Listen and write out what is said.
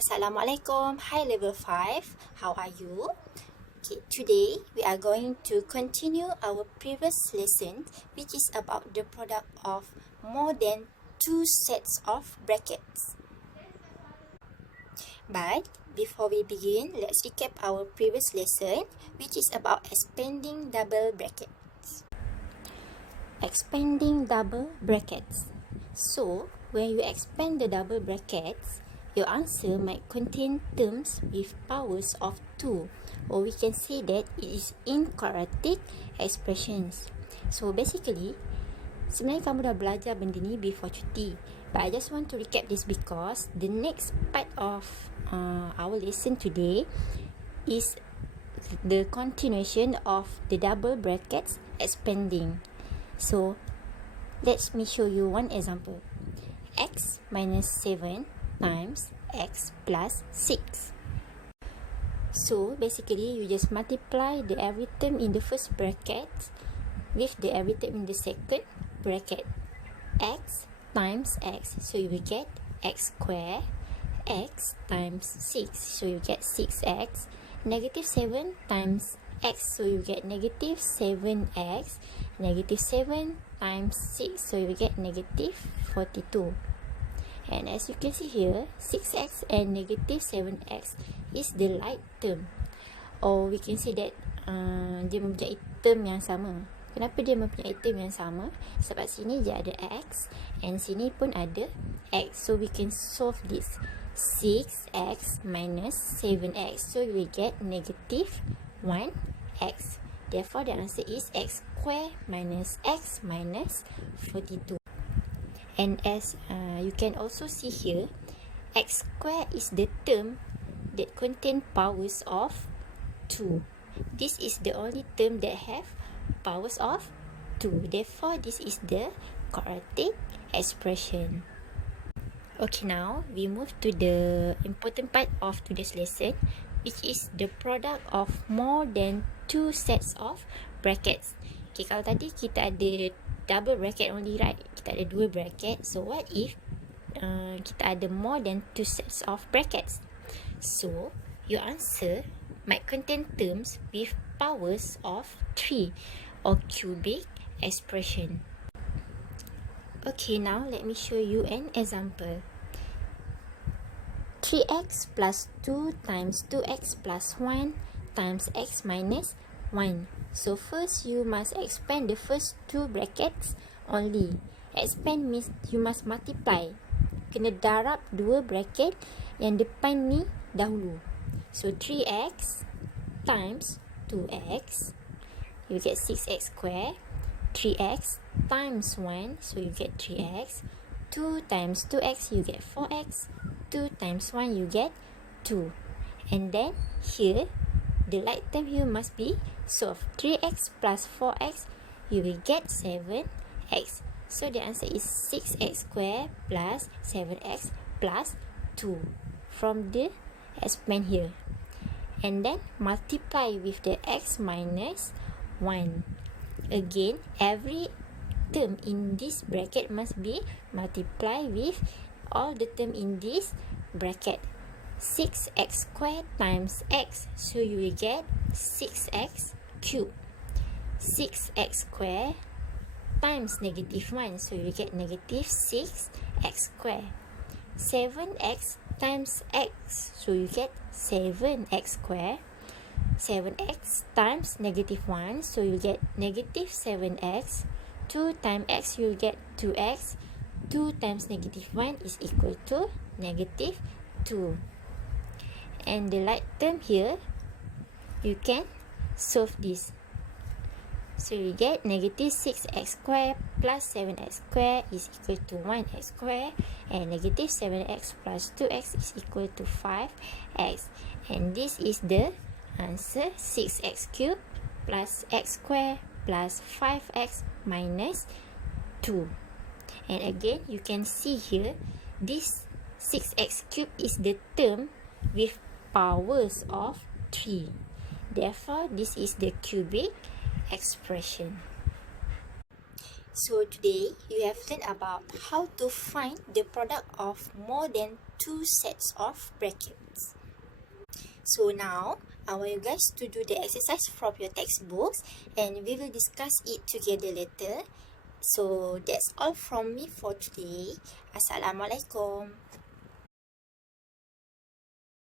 Assalamualaikum. Hi level 5. How are you? Okay, today we are going to continue our previous lesson, which is about the product of more than two sets of brackets. But before we begin, let's recap our previous lesson, which is about expanding double brackets. Expanding double brackets. So, when you expand the double brackets, your answer might contain terms with powers of 2, or we can say that it is in quadratic expressions. So basically, sebenarnya kamu dah belajar benda ni before cuti, but I just want to recap this because the next part of our lesson today is the continuation of the double brackets expanding. So let me show you one example. X minus 7 times x plus 6. So basically you just multiply the every term in the first bracket with the every term in the second bracket. X times x, so you will get x square. X times 6, so you get 6x. Negative 7 times x, so you get negative 7x. Negative 7 times 6, so you get negative 42. And as you can see here, 6x and negative 7x is the like term. Or we can say that dia mempunyai term yang sama. Kenapa dia mempunyai term yang sama? Sebab sini dia ada x and sini pun ada x. So we can solve this. 6x minus 7x. So we get negative 1x. Therefore the answer is x square minus x minus 42. And as you can also see here, x square is the term that contain powers of 2. This is the only term that have powers of 2. Therefore, this is the quadratic expression. Okay, now we move to the important part of today's lesson, which is the product of more than two sets of brackets. Okay, kalau tadi kita ada double bracket only, right? Kita ada dua bracket. So what if kita ada more than two sets of brackets? So your answer might contain terms with powers of 3 or cubic expression. Okay, now let me show you an example. 3x plus 2 times 2x plus 1 times x minus 1. So first you must expand the first two brackets only. Expand means you must multiply. Kena darab dua bracket yang depan ni dahulu. So 3x times 2x, you get 6x square. 3x times 1, so you get 3x. 2 times 2x, you get 4x. 2 times 1, you get 2. And then here, the like term here must be solved. 3x plus 4x, you will get 7x. So the answer is 6x square plus 7x plus 2 from the expand here. And then multiply with the x minus 1. Again, every term in this bracket must be multiplied with all the term in this bracket. 6x squared times x, so you will get 6x cubed. 6x squared times negative 1, so you will get negative 6x squared. 7x times x, so you get 7x squared. 7x times negative 1, so you get negative 7x. 2 times x, you get 2x. 2 times negative 1 is equal to negative 2. And the like term here, you can solve this. So you get negative 6x squared plus 7x squared is equal to 1x squared. And negative 7x plus 2x is equal to 5x. And this is the answer, 6x cubed plus x squared plus 5x minus 2. And again, you can see here, this 6x cubed is the term with powers of 3. Therefore, this is the cubic expression. So today you have learned about how to find the product of more than two sets of brackets. So now I want you guys to do the exercise from your textbooks and we will discuss it together later. So that's all from me for today. Assalamualaikum.